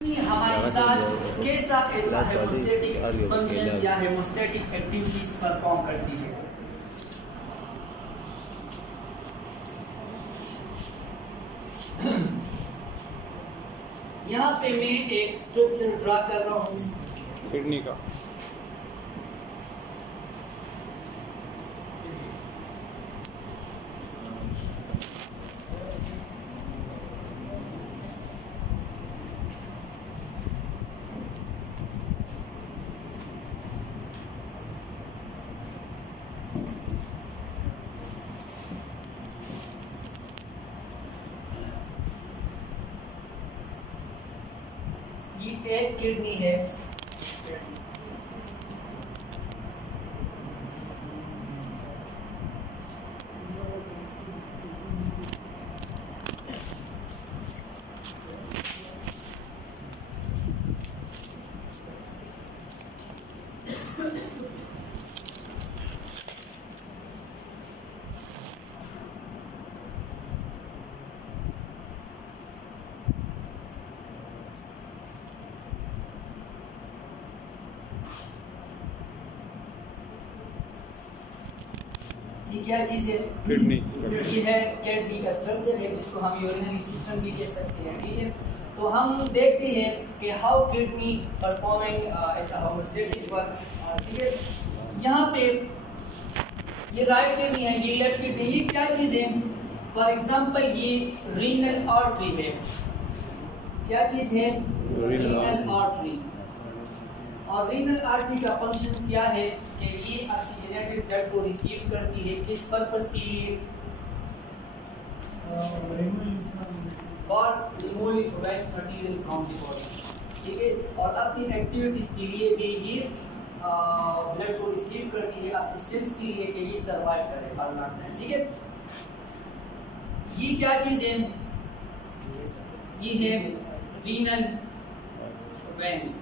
हमारे साथ कैसा हेमोस्टेटिक फंक्शन या हेमोस्टेटिक एक्टिविटीज परफॉर्म करती है। यहाँ पे मैं एक स्ट्रक्चर ड्रा कर रहा हूँ किडनी का। ये एक किडनी है। ये क्या चीज है? किडनी। ये है किडनी का स्ट्रक्चर है जिसको हम यूरिनरी सिस्टम भी कह सकते हैं। ठीक है, तो हम देखते हैं कि how kidney performing as a homeostatic work. ठीक है, यहाँ पे ये राइट किडनी है, ये लेफ्ट किडनी। ये क्या चीज है? फॉर एग्जांपल ये रीनल आर्टरी है। क्या चीज है? Renal artery. और रीनल आर्टरी का फंक्शन क्या है कि ये ऑक्सीजनेटेड ब्लड को रिसीव करती है। किस पर्पस के लिए? और removing waste material from the body. ठीक है, और अपनी एक्टिविटीज के लिए भी ये ब्लड को रिसीव करती है, अपनी सेल्स के लिए कि ये सर्वाइव करे पार्लामेंट में। ठीक है, ये क्या चीज है? ये है रीनल वेन।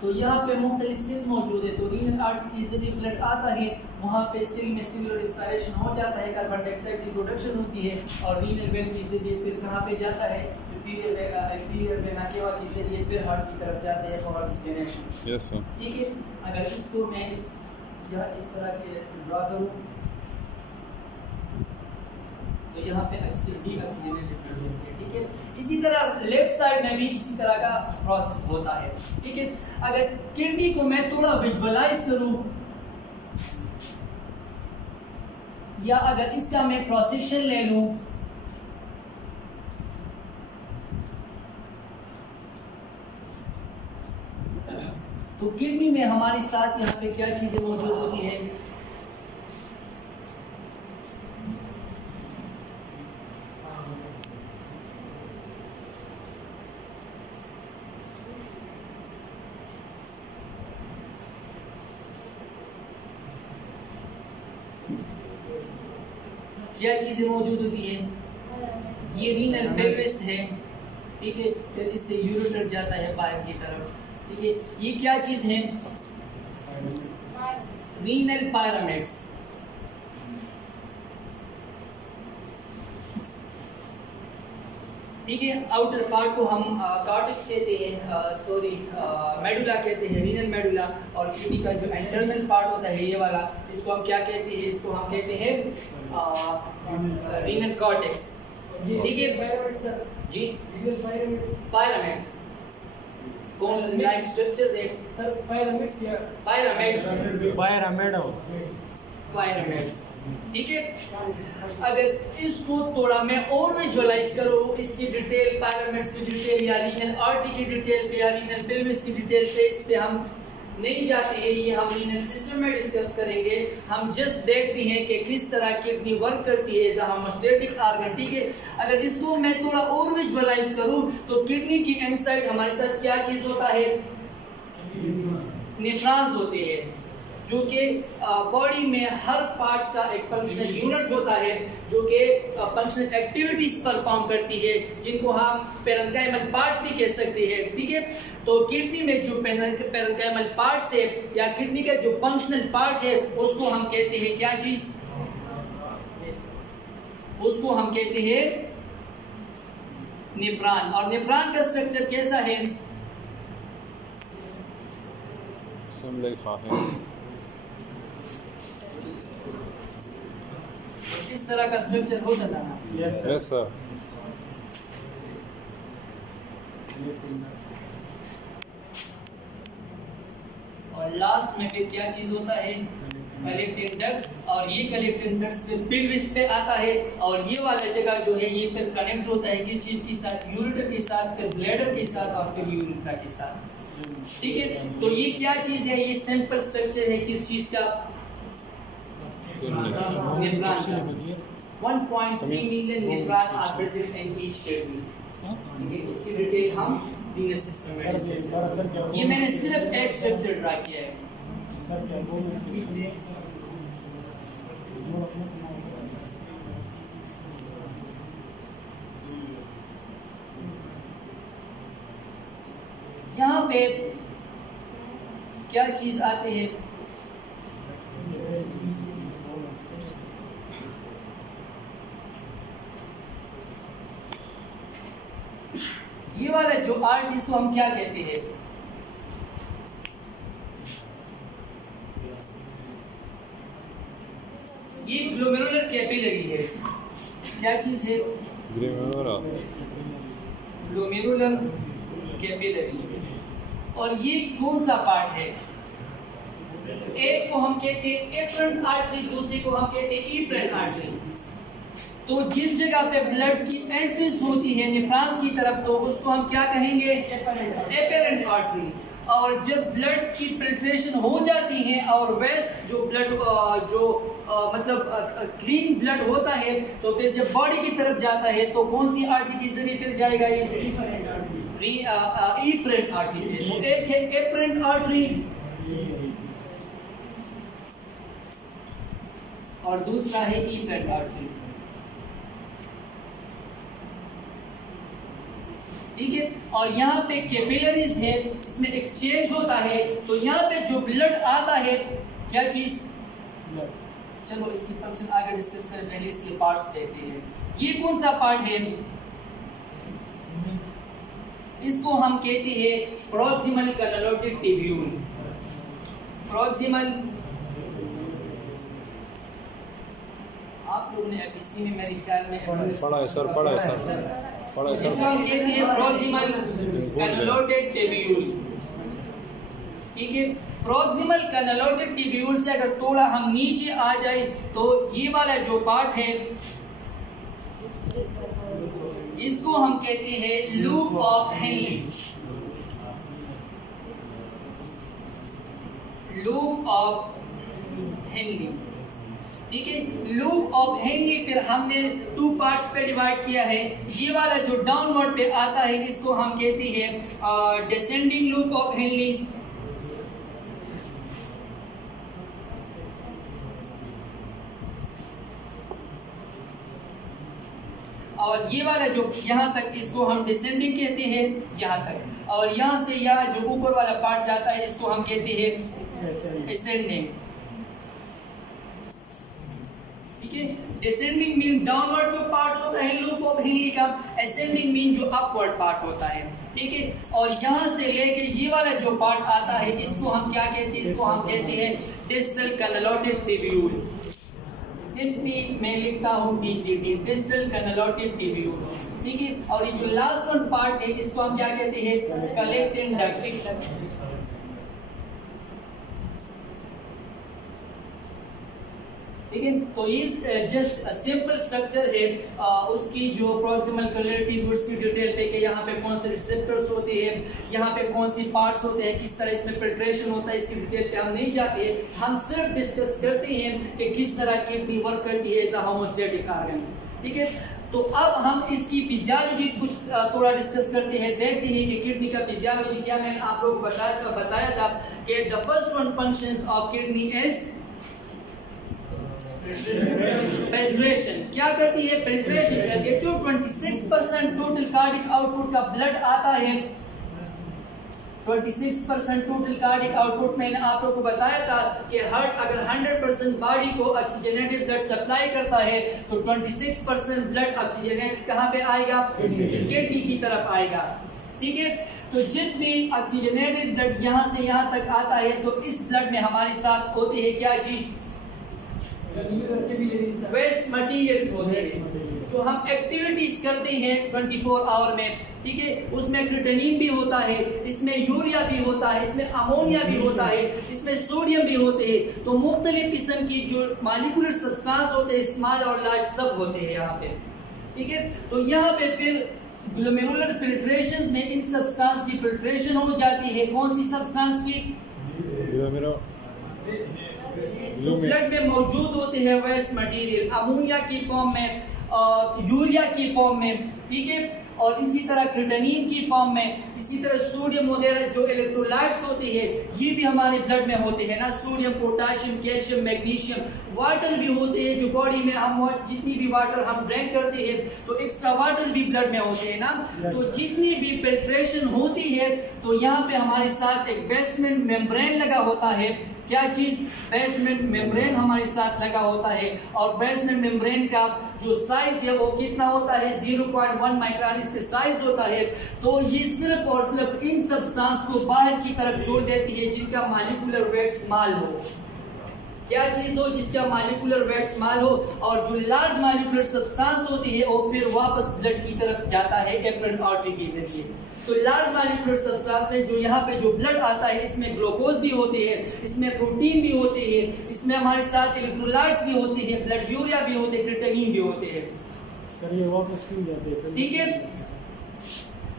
तो यहाँ पे मुख्तलिफ सेल्स मौजूद है। तो रीनल आर्टरी के जरिए ब्लड आता है, वहाँ पे सेल में सेलुलर रेस्पिरेशन हो जाता है, कार्बन डाइऑक्साइड की प्रोडक्शन होती है, और रीनल वेन के जरिए फिर कहाँ पे जाता है? सुपीरियर वेना केवा के जरिए फिर हार्ट की तरफ जाते हैं फॉर ऑक्सीजनेशन। Yes sir. ठीक है, अगर इसको मैं इस तरह के ड्रा करूँ तो यहाँ पे डीऑक्सीजनेटेड ब्लड है। ठीक है, इसी तरह लेफ्ट साइड में भी इसी तरह का प्रोसेस होता है। ठीक है, अगर किडनी को मैं थोड़ा विजुअलाइज करूं या अगर इसका मैं क्रॉस सेक्शन ले लूं तो किडनी में हमारे साथ यहाँ पे क्या चीजें मौजूद होती है? क्या चीजें मौजूद होती है? ये रीनल पेल्विस है। ठीक है, फिर इससे यूरेटर जाता है बाहर की तरफ। ठीक है, ये क्या चीज है? Renal pyramids. ठीक है, आउटर पार्ट को हम कार्टिक्स कहते हैं, मेडुला कहते हैं, रीनल मेडुला। और किडनी का जो इंटरनल पार्ट होता है ये वाला, इसको हम क्या कहते हैं? इसको हम कहते हैं रीनल कॉर्टेक्स। ठीक है जी, पायरामिड्स। कौन लाइक स्ट्रक्चर देख सर? पायरामिड्स या पायरामिड्स। ठीक है, अगर इसको थोड़ा मैं और विजुअलाइज करूँ, इसकी डिटेल, पायरामिड्स की डिटेल या रीनल आर्टरी की डिटेल पे या रीनल पेल्विस की डिटेल पे, इस पे हम नहीं जाते हैं, ये हम रीनल सिस्टम में डिस्कस करेंगे। हम जस्ट देखते हैं कि किस तरह किडनी वर्क करती है एज अ होमोस्टेटिक ऑर्गन। ठीक है, अगर इसको मैं थोड़ा और विजुअलाइज करूँ तो किडनी की इनसाइड हमारे साथ क्या चीज होता है? नेफ्रॉन्स होते हैं, जो कि बॉडी में हर पार्ट्स का एक फंक्शनल यूनिट होता है, जो कि फंक्शनल एक्टिविटीज परफॉर्म करती है, जिनको हम पेरेन्काइमल पार्ट्स भी कह सकते हैं। ठीक है, तो किडनी में जो पेरेन्काइमल पार्ट्स है या किडनी का जो फंक्शनल पार्ट है उसको हम कहते हैं क्या चीज? उसको हम कहते हैं नेफ्रॉन। और नेफ्रॉन का स्ट्रक्चर कैसा है? इस तरह का स्ट्रक्चर होता था ना। Yes sir. और लास्ट में फिर क्या चीज होता है? Collecting ducts. और ये कलेक्टिंग डक्ट्स पे पिल्विस पे आता है और ये वाला जगह जो है ये फिर कनेक्ट होता है किस चीज के साथ? यूरेटर के साथ, फिर ब्लैडर के साथ और फिर यूरेथ्रा के साथ। ठीक है, तो ये क्या चीज है? ये सिंपल स्ट्रक्चर है किस चीज का? 1.3 million nephron are present in each kidney. ठीक है, इसकी डिटेल हम वीनस सिस्टम में डिस्कस करेंगे। ये मैंने सिर्फ एक स्ट्रक्चर ड्रा किया है। यहाँ पे क्या चीज आते हैं? ये वाला जो आर्ट इसको हम क्या कहते हैं? ये ग्लोमेरुलर कैपिलरी है। क्या चीज है? Glomerular capillary. और ये कौन सा पार्ट है? एक को हम कहते हैं एफरेंट आर्टरी, दूसरे को हम कहते हैं इफरेंट आर्टरी। तो जिस जगह पे ब्लड की एंट्रीज होती है नेफ्रॉन्स की तरफ तो उसको हम क्या कहेंगे? Efferent artery. और जब ब्लड की फिल्ट्रेशन हो जाती है और वेस्ट जो ब्लड मतलब क्लीन ब्लड होता है तो फिर जब बॉडी की तरफ जाता है तो कौन सी आर्टरी के जरिए फिर जाएगा? Efferent artery. तो एक है एफरेंट आर्टरी और दूसरा है इफरेंट आर्टरी। ठीक है, और यहाँ पे कैपिलरीज है, इसमें एक्सचेंज होता है। तो यहाँ पे जो ब्लड आता है क्या चीज? चलो इसकी फंक्शन आगे डिस्कस करें, पहले इसके पार्ट्स देखते हैं। ये कौन सा पार्ट है? इसको हम कहते हैं प्रॉक्सिमल कैनालोटिक ट्यूब्यूल। प्रॉक्सिमल, आप लोगों ने एपीसी में मेरे ख्याल में पढ़ा है सर, पढ़ा है सर। इसको हम कहते हैं प्रॉक्सिमल कैनालोटिक ट्यूब्यूल। ठीक है, प्रॉक्सिमल कैनालोटिक ट्यूब्यूल से अगर थोड़ा हम नीचे आ जाए तो ये वाला जो पार्ट है इसको हम कहते हैं loop of Henley. Loop of Henley. ठीक है, लूप ऑफ हेनली फिर हमने 2 पार्ट्स पे डिवाइड किया है। ये वाला जो डाउनवर्ड पे आता है इसको हम कहते हैं डिसेंडिंग लूप ऑफ हेनली। और ये वाला जो यहाँ तक इसको हम डिसेंडिंग कहते हैं यहाँ तक। और यहाँ से यहाँ जो ऊपर वाला पार्ट जाता है इसको हम कहते हैं असेंडिंग। ठीक है, डिसेंडिंग मीन डाउनवर्ड जो पार्ट होता है लूप ऑफ हेनली का, असेंडिंग मीन जो अपवर्ड पार्ट होता है। ठीक है, और यहाँ से लेके ये वाला जो पार्ट आता है इसको हम क्या कहते हैं? इसको हम कहते हैं डिस्टल कैनालोटिक ट्यूब्यूल्स। सिंपली मैं लिखता हूँ DCT, डिस्टल कैनालोटिक ट्यूब्यूल्स। ठीक है, और ये जो लास्ट वन पार्ट है इसको हम क्या कहते हैं? Collecting duct. ठीक है, तो ये जस्ट सिंपल स्ट्रक्चर है उसकी जो प्रॉक्सिमल कैनालोटिक ट्यूब्यूल्स की डिटेल पे कि यहाँ पे कौन से रिसेप्टर्स होते हैं, यहाँ पे कौन सी पार्ट्स होते हैं, किस तरह इसमें फिल्ट्रेशन होता है, इसकी डिटेल पे हम नहीं जाते हैं। हम सिर्फ डिस्कस करते हैं कि किस तरह किडनी वर्क करती है एज अ होमोस्टैटिक ऑर्गन। ठीक है, तो अब हम इसकी फिजियोलॉजी कुछ थोड़ा डिस्कस करते हैं, देखते हैं कि किडनी का फिजियोलॉजी क्या। मैंने आप लोगों को बताया था कि the first one functions of kidney is filtration. क्या करती है? फिल्ट्रेशन करती है। जो 26% टोटल कार्डिक आउटपुट का ब्लड आता है 26% टोटल कार्डिक आउटपुट। मैंने आप लोगों को बताया था कि हार्ट अगर 100% बॉडी को ऑक्सीजनेटेड ब्लड सप्लाई करता है तो 26% ब्लड ऑक्सीजनेटेड कहाँ पे आएगा? किडनी की तरफ आएगा। ठीक है, तो जितनी ऑक्सीजनेटेड ब्लड यहाँ से यहाँ तक आता है तो इस ब्लड में हमारे साथ होती है क्या चीज? वेस्ट मटीरियल्स होते हैं जो हम एक्टिविटीज करते हैं 24 आवर में। ठीक है, उसमें क्रिटेनिन भी होता है, इसमें यूरिया भी होता है, इसमें अमोनिया भी होता है, इसमें सोडियम भी होते हैं। तो मुख्तलिफ किस्म की जो मॉलिक्यूलर सब्सटेंस होते हैं, स्मॉल और लार्ज सब होते हैं यहाँ पे। ठीक है, तो यहाँ पे फिर ग्लोमेरुलर फिल्ट्रेशन में इन सब्सटेंस की फिल्ट्रेशन हो जाती है। कौन सी सब्सटेंस की? जो ब्लड में मौजूद होते हैं वेस्ट मटेरियल, अमोनिया की फॉर्म में, यूरिया की फॉर्म में। ठीक है, और इसी तरह क्रिटेनिन की फॉर्म में, इसी तरह सोडियम वगैरह जो इलेक्ट्रोलाइट्स होते हैं ये भी हमारे ब्लड में होते हैं ना। Sodium, potassium, calcium, magnesium, water भी होते हैं जो बॉडी में हम जितनी भी वाटर हम ड्रिंक करते हैं तो एक्स्ट्रा वाटर भी ब्लड में होते हैं ना। तो जितनी भी फिल्ट्रेशन होती है तो यहाँ पे हमारे साथ एक बेसमेंट मेम्ब्रेन लगा होता है। क्या चीज? बेसमेंट मेम्ब्रेन हमारे साथ लगा होता है। और बेसमेंट मेम्ब्रेन का जो साइज है वो कितना होता है? 0.1 माइक्रोन इसका साइज होता है। तो ये सिर्फ और सिर्फ इन सब्सटेंस को बाहर की तरफ छोड़ देती है जिनका मॉलिक्यूलर वेट स्मॉल हो। क्या चीज हो? जिसका मॉलिक्यूलर वेट स्मॉल हो। और जो लार्ज मॉलिक्यूलर सब्सटेंस होती है वो फिर वापस ब्लड की तरफ जाता है एपरेंट आर्टरी के जरिए। तो लार्ज मॉलिक्यूलर सब्सटेंस में जो यहाँ पे जो ब्लड आता है इसमें ग्लूकोज भी होते हैं, इसमें प्रोटीन भी होते हैं, इसमें हमारे साथ इलेक्ट्रोलाइट्स भी होते हैं, ब्लड यूरिया भी होते हैं, क्रिटेनिन भी होते हैं। ठीक है,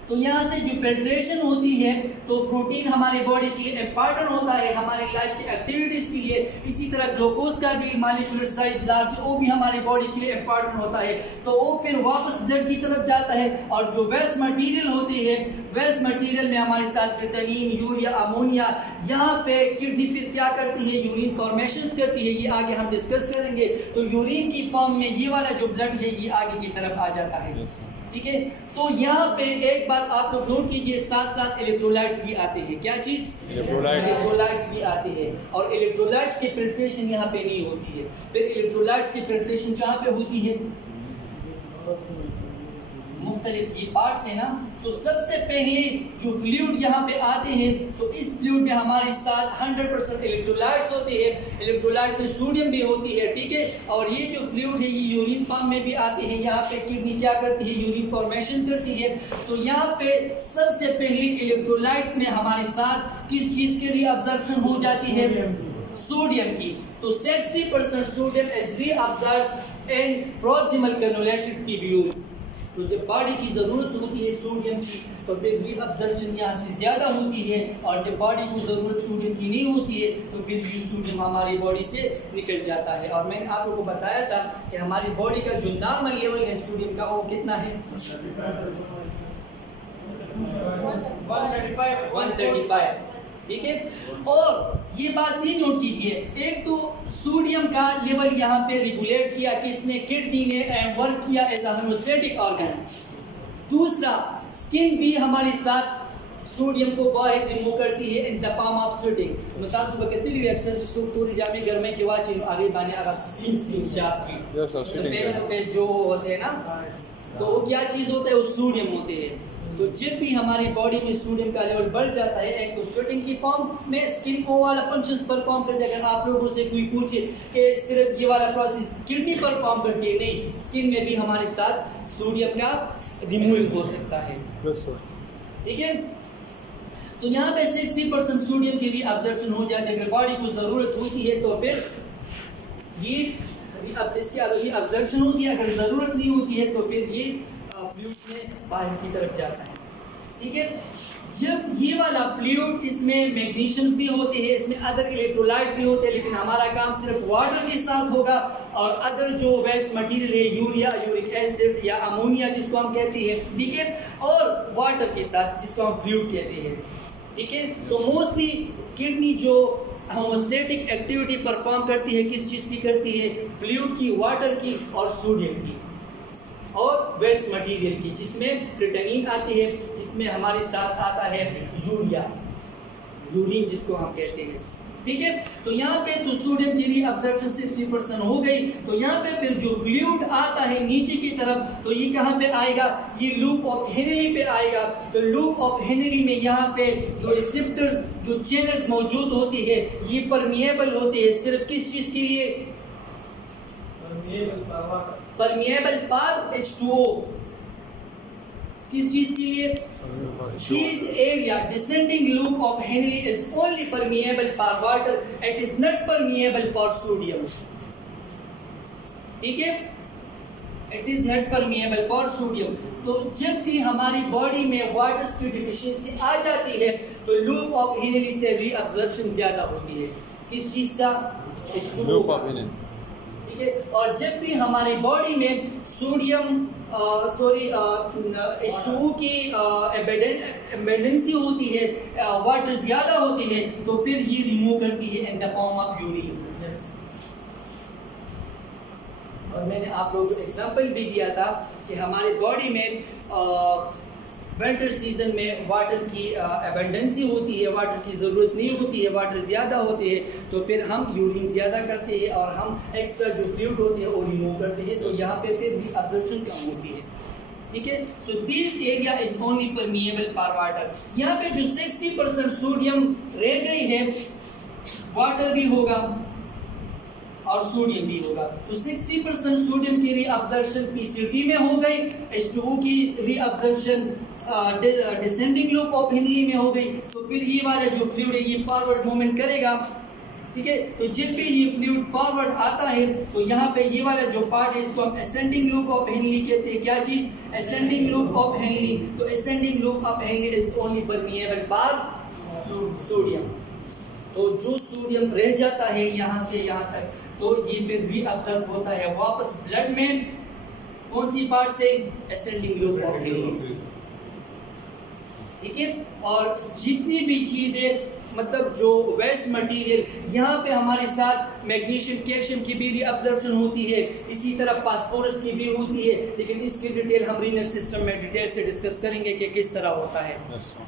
तो यहाँ से जो फिल्ट्रेशन होती है तो प्रोटीन हमारे बॉडी के लिए इम्पोर्टेंट होता है हमारे लाइफ की एक्टिविटीज के लिए। इसी तरह ग्लूकोज का भी मॉलिक्यूलर साइज लार्ज वो भी हमारे बॉडी के लिए इम्पोर्टेंट होता है। तो वो फिर वापस ब्लड की तरफ जाता है। और जो वेस्ट मटेरियल होती है, वेस्ट मटेरियल में हमारे साथ क्रिटेनिन, यूरिया, अमोनिया, यहाँ पे किडनी फिर क्या करती है? यूरिन फॉर्मेशन करती है। ये आगे हम डिस्कस करेंगे। तो यूरिन की फॉर्म में ये वाला जो ब्लड है ये आगे की तरफ आ जाता है। ठीक है, तो यहाँ पे एक बात आप लोग नोट कीजिए, साथ साथ इलेक्ट्रोलाइट्स भी आते हैं। क्या चीज? इलेक्ट्रोलाइट्स भी आते हैं। और इलेक्ट्रोलाइट्स की फिल्ट्रेशन यहाँ पे नहीं होती है। फिर इलेक्ट्रोलाइट्स की फिल्ट्रेशन कहाँ पे होती है? मुख्तलिफ की पार्ट्स है ना। तो सबसे पहले जो फ्लूइड यहाँ पे आते हैं तो इस फ्लूइड में हमारे साथ 100% इलेक्ट्रोलाइट्स होते हैं। इलेक्ट्रोलाइट्स में सोडियम भी होती है। ठीक है, और ये जो फ्लूइड है ये यूरिन फॉर्म में भी आते हैं। यहाँ पे किडनी क्या करती है? यूरिन फॉर्मेशन करती है। तो यहाँ पे सबसे पहले इलेक्ट्रोलाइट्स में हमारे साथ किस चीज की रीअब्जॉर्प्शन हो जाती है? सोडियम की। तो 60% sodium is reabsorbed in proximal convoluted tubule. तो जब बॉडी की जरूरत होती है सोडियम की तो फिर रीअब्जॉर्प्शन यहाँ से ज्यादा होती है। और जब बॉडी को जरूरत सोडियम की नहीं होती है तो फिर ये सोडियम हमारी बॉडी से निकल जाता है। और मैंने आप लोगों को बताया था कि हमारी बॉडी का जो नॉर्मल लेवल है सोडियम का वो कितना है? 135। ठीक है, और ये बात भी नोट कीजिए, एक तो सोडियम का लेवल यहाँ पे रेगुलेट किया किसने? किडनी ने, एंड वर्क किया एज अ होम्योस्टैटिक ऑर्गन। दूसरा, स्किन भी हमारे साथ सोडियम को बाहर रिमूव करती है in the form of sweating. मसाज बकती हुई अक्सर जिसको पूरी जामे घर में केवा चीन आगे बाने अगर स्किन चाप पे जो होते हैं ना तो वो क्या चीज होता है? वो सोडियम होते हैं। तो जब भी हमारी बॉडी में सोडियम का लेवल बढ़ जाता है एक तो स्वेटिंग की फॉर्म में स्किन को वाला फंक्शंस परफॉर्म करते हैं। अगर आप लोगों से कोई पूछे कि सिर्फ ये वाला प्रोसेस किडनी परफॉर्म करती है, नहीं, स्किन में भी हमारे साथ सोडियम का रिमूवल हो सकता है। ठीक है, तो यहाँ पे 60% सोडियम की रीअब्जॉर्प्शन हो जाती है। अगर बॉडी को जरूरत होती है तो फिर ये इसकी रीअब्जॉर्प्शन होती है। अगर जरूरत नहीं होती है तो फिर ये फ्लूइड में बाहर की तरफ जाता है। ठीक है, जब ये वाला फ्लूइड इसमें मैग्नीशियम भी होते हैं, इसमें अदर इलेक्ट्रोलाइट्स भी होते हैं, लेकिन हमारा काम सिर्फ वाटर के साथ होगा। और अदर जो वेस्ट मटेरियल है यूरिया, यूरिक एसिड या अमोनिया जिसको हम कहते हैं, ठीक है, और वाटर के साथ जिसको हम फ्लूइड कहते हैं। ठीक है, तो मोस्टली किडनी जो होमोस्टैटिक एक्टिविटी परफॉर्म करती है किस चीज की करती है? फ्लूइड की, वाटर की और सोडियम की और वेस्ट मटेरियल की, जिसमें क्रिटेनिन आती है, जिसमें हमारे साथ आता है यूरिया। यूरिन जिसको हम कहते हैं। ठीक है, तो यहाँ पे तो सोडियम की रीअब्जॉर्प्शन 60% हो गई। तो यहाँ पे फिर जो फ्लूइड आता है नीचे की तरफ, तो ये कहाँ पे आएगा, ये लूप ऑफ हेनरी पे आएगा। तो लूप ऑफ हेनरी में यहाँ पे जो रिसेप्टर्स, जो चैनल्स मौजूद होती है, ये परमिएबल होते हैं सिर्फ किस चीज के लिए, परमिएबल पार H2O, किस चीज के लिए, This area descending loop of Henry is only permeable for water. It is not permeable for sodium. ठीक है, it is not permeable for sodium. तो जब भी हमारी बॉडी में वाटर की डिफिशियंसी आ जाती है तो लूप ऑफ हेनरी से रीअब्जॉर्प्शन ज्यादा होती है। किस चीज का, H2O का। ठीक है, और जब भी हमारी बॉडी में सोडियम H2O की एबंडेंसी होती है, वाटर ज्यादा होती है, तो फिर ये रिमूव करती है in the form of urine. और मैंने आप लोगों को एग्जांपल भी दिया था कि हमारी बॉडी में विंटर सीजन में वाटर की एबंडेंसी होती है, वाटर की ज़रूरत नहीं होती है, वाटर ज़्यादा होती है, तो फिर हम यूरिन ज़्यादा करते हैं और हम एक्स्ट्रा जो फ्लूइड होते हैं वो रिमूव करते हैं। तो यहाँ पे फिर भी अब्जॉर्प्शन कम होती है। ठीक है, so this area is only permeable for water. यहाँ पे जो 60% सोडियम रह गई है, वाटर भी होगा और सोडियम भी होगा। तो 60% सोडियम की रीअब्जॉर्प्शन PCT में हो गई, H2O की reabsorption descending loop of Henry में हो गई। तो फिर ये वाला जो फ्लूइड है ये फॉरवर्ड मूवमेंट करेगा। ठीक है, तो जब भी ये फ्लूइड फॉरवर्ड आता है तो यहाँ पे ये वाला जो पार्ट है इसको हम असेंडिंग लूप ऑफ हेनरी कहते हैं। क्या चीज, असेंडिंग लूप ऑफ हेनरी। तो ascending loop of Henry is only permeable for sodium. तो जो सोडियम रह जाता है यहाँ से यहाँ तक, तो ये फिर रीअब्जॉर्ब होता है वापस ब्लड में। कौन सी पार्ट से, असेंडिंग लूप ऑफ हेनरी। ठीक है, और जितनी भी चीजें मतलब जो वेस्ट मटेरियल, यहाँ पे हमारे साथ मैग्नीशियम कैल्शियम की भी रीअब्जॉर्प्शन होती है, इसी तरह फास्फोरस की भी होती है, लेकिन इसकी डिटेल हम रीनल सिस्टम में डिटेल से डिस्कस करेंगे कि किस तरह होता है।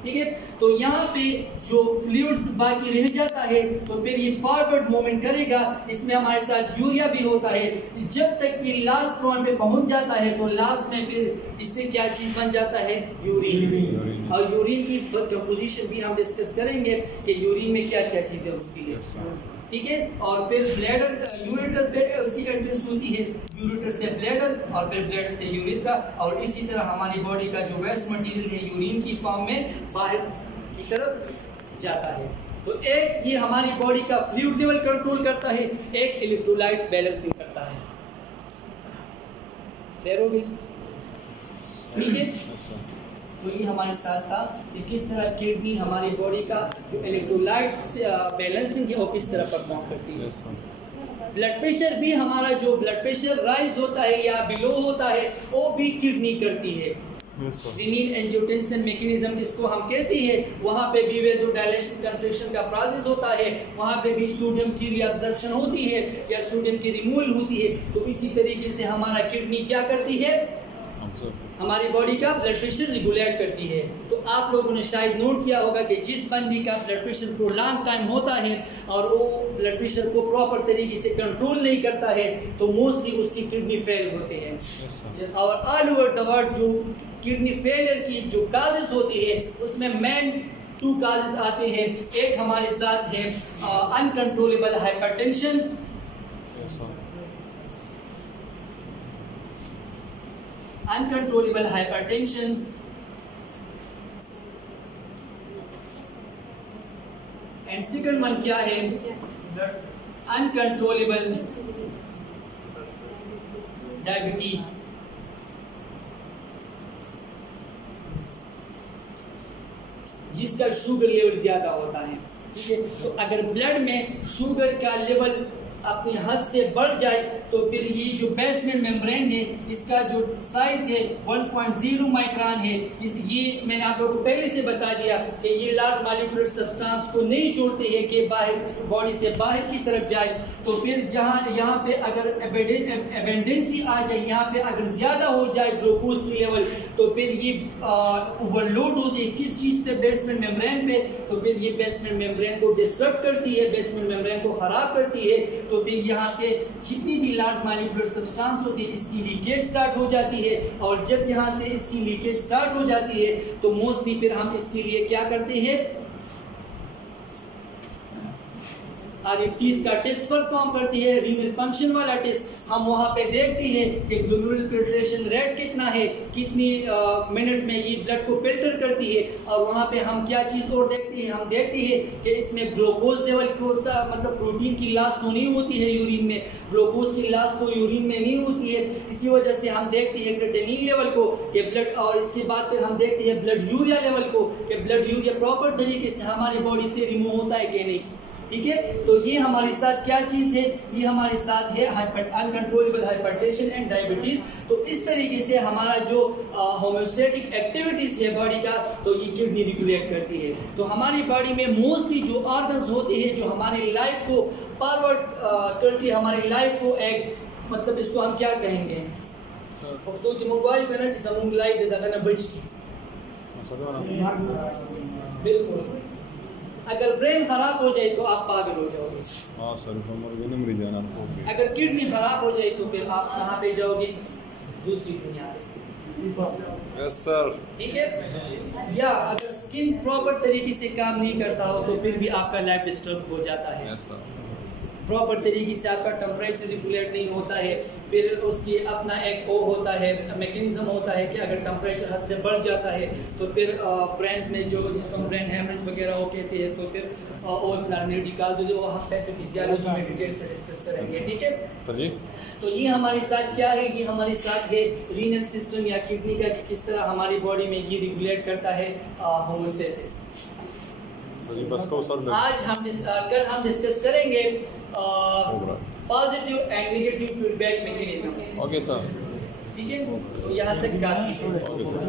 ठीक है, तो यहाँ पे जो फ्लूइड्स बाकी रह जाता है तो फिर ये फॉरवर्ड मूवमेंट करेगा। इसमें हमारे साथ यूरिया भी होता है। जब तक ये लास्ट पॉइंट पे पहुंच जाता है तो लास्ट में फिर इससे क्या चीज बन जाता है, यूरिन। और यूरिन की कंपोजिशन भी हम डिस्कस करेंगे कि यूरिन में क्या क्या चीजें होती है। ठीक है, और फिर ब्लैडर, यूरेटर पे उसकी एंट्रेंस होती है, यूरेटर से ब्लैडर और फिर ब्लैडर से यूरेथ्रा, और इसी तरह हमारी बॉडी का जो वेस्ट मटेरियल है यूरिन की फॉर्म में बाहर की तरफ जाता है। तो एक ये हमारी बॉडी का फ्लूइड लेवल कंट्रोल करता है, एक इलेक्ट्रोलाइट्स बैलेंसिंग करता है। क्लियर हो गई? ठीक है, तो ये हमारे साथ था कि किस तरह किडनी हमारी बॉडी का जो इलेक्ट्रोलाइट्स बैलेंसिंग है वो किस तरह परफॉर्म करती है। ब्लड प्रेशर भी हमारा जो ब्लड प्रेशर राइज होता है या बिलो होता है वो भी किडनी करती है। रीनिन एंजियोटेंसिन मैकेनिज्म इसको हम कहते हैं। वहाँ पे भी वेसोडाइलेशन कंट्रैक्शन का प्रोसेस होता है, वहाँ पे भी सोडियम की रीअब्जॉर्प्शन होती है या सोडियम की रिमूवल होती है। तो इसी तरीके से हमारा किडनी क्या करती है, हमारी बॉडी का ब्लड प्रेशर रेगुलेट करती है। तो आप लोगों ने शायद नोट किया होगा कि जिस बंदी का ब्लड प्रेशर प्रोलॉन्ग टाइम होता है और वो ब्लड प्रेशर को प्रॉपर तरीके से कंट्रोल नहीं करता है तो मोस्टली उसकी किडनी फेल होते हैं। और ऑल ओवर द वर्ल्ड जो किडनी फेलियर की जो काजेस होती है उसमें मेन 2 काजेस आते हैं। एक हमारे साथ है uncontrollable hypertension, uncontrollable hypertension, and second one क्या है, अनकंट्रोलेबल डायबिटीज। जिसका शुगर लेवल ज्यादा होता है। ठीक है, तो अगर ब्लड में शुगर का लेवल अपनी हद से बढ़ जाए तो फिर ये जो बेसमेंट मेम्ब्रेन है इसका जो साइज है 1.0 माइक्रोन है। ये मैंने आप लोगों को पहले से बता दिया कि ये लार्ज मॉलिक्यूलर सब्सटेंस को नहीं छोड़ते हैं कि बाहर बॉडी से बाहर की तरफ जाए। तो फिर जहाँ यहाँ पे अगर एबेंडेंसी आ जाए, यहाँ पे अगर ज्यादा हो जाए ग्लूकोज की लेवल, तो फिर ये ओवरलोड होती है किस चीज पे, बेसमेंट मेम्ब्रेन पे। तो फिर ये बेसमेंट मेम्ब्रेन को डिस्टर्ब करती है, बेसमेंट मेम्ब्रेन को खराब करती है। तो फिर यहाँ से जितनी भी लार्ज मॉलिक्यूलर सब्सटेंस होती है इसकी लीकेज स्टार्ट हो जाती है। और जब यहाँ से इसकी लीकेज स्टार्ट हो जाती है तो मोस्टली फिर हम इसके लिए क्या करते हैं, RFTs का टेस्ट परफॉर्म करती है, रीनल फंक्शन वाला टेस्ट। हम वहाँ पे देखते हैं कि ग्लोमेरुलर फिल्ट्रेशन रेट कितना है, कितनी मिनट में ये ब्लड को फिल्टर करती है। और वहाँ पे हम क्या चीज़ और देखते हैं, हम देखते हैं कि इसमें ग्लूकोज लेवल को मतलब प्रोटीन की लॉस तो नहीं होती है यूरिन में, ग्लूकोज की लॉस तो यूरिन में नहीं होती है। इसी वजह से हम देखते हैं क्रिएटिनिन लेवल को कि ब्लड, और इसके बाद फिर हम देखते हैं ब्लड यूरिया लेवल को कि ब्लड यूरिया प्रॉपर तरीके से हमारी बॉडी से रिमूव होता है कि नहीं। ठीक है, तो ये हमारे साथ क्या चीज़ है, ये हमारे साथ है अनकंट्रोलेबल हाइपरटेंशन एंड डायबिटीज। तो इस तरीके से हमारा जो होम्योस्टैटिक एक्टिविटीज है बॉडी का, तो ये किडनी रेगुलेट करती है। तो हमारी बॉडी में मोस्टली जो ऑर्गन्स होते हैं जो हमारी लाइफ को फॉरवर्ड करती है, हमारी लाइफ को एक मतलब इसको हम क्या कहेंगे, दोस्तों जो मोबाइल का ना जिसका लाइफ देता है ना बच, बिल्कुल अगर ब्रेन खराब हो जाए तो आप पागल हो जाओगे। हाँ सर, अगर किडनी खराब हो जाए तो फिर आप कहाँ पे जाओगे, दूसरी दुनिया पे। Yes sir. ठीक है, या अगर स्किन प्रॉपर तरीके से काम नहीं करता हो तो फिर भी आपका लाइफ डिस्टर्ब हो जाता है। Yes sir. प्रॉपर तरीके से आपका टेम्परेचर रेगुलेट नहीं होता है। फिर उसकी अपना एक वो होता है, मैकेनिज्म होता है कि अगर टेम्परेचर हद से बढ़ जाता है तो फिर ब्रेन में जो जिसको हम ब्रेन हैमरेज वगैरह हो कहते हैं, तो फिर और प्लानिट निकाल दो, जो हम पैथोफिजियोलॉजी में डिटेल से डिस्कस करेंगे। ठीक है सर जी। तो ये हमारे साथ क्या है, ये हमारे साथ है रीनल सिस्टम या किडनी का, कि किस तरह हमारी बॉडी में ये रेगुलेट करता है होमोस्टेसिस। बस को सर आज हम कल हम डिस्कस करेंगे positive and negative feedback mechanism. Okay sir. ठीक है, तो यहाँ तक काफी है। Okay sir.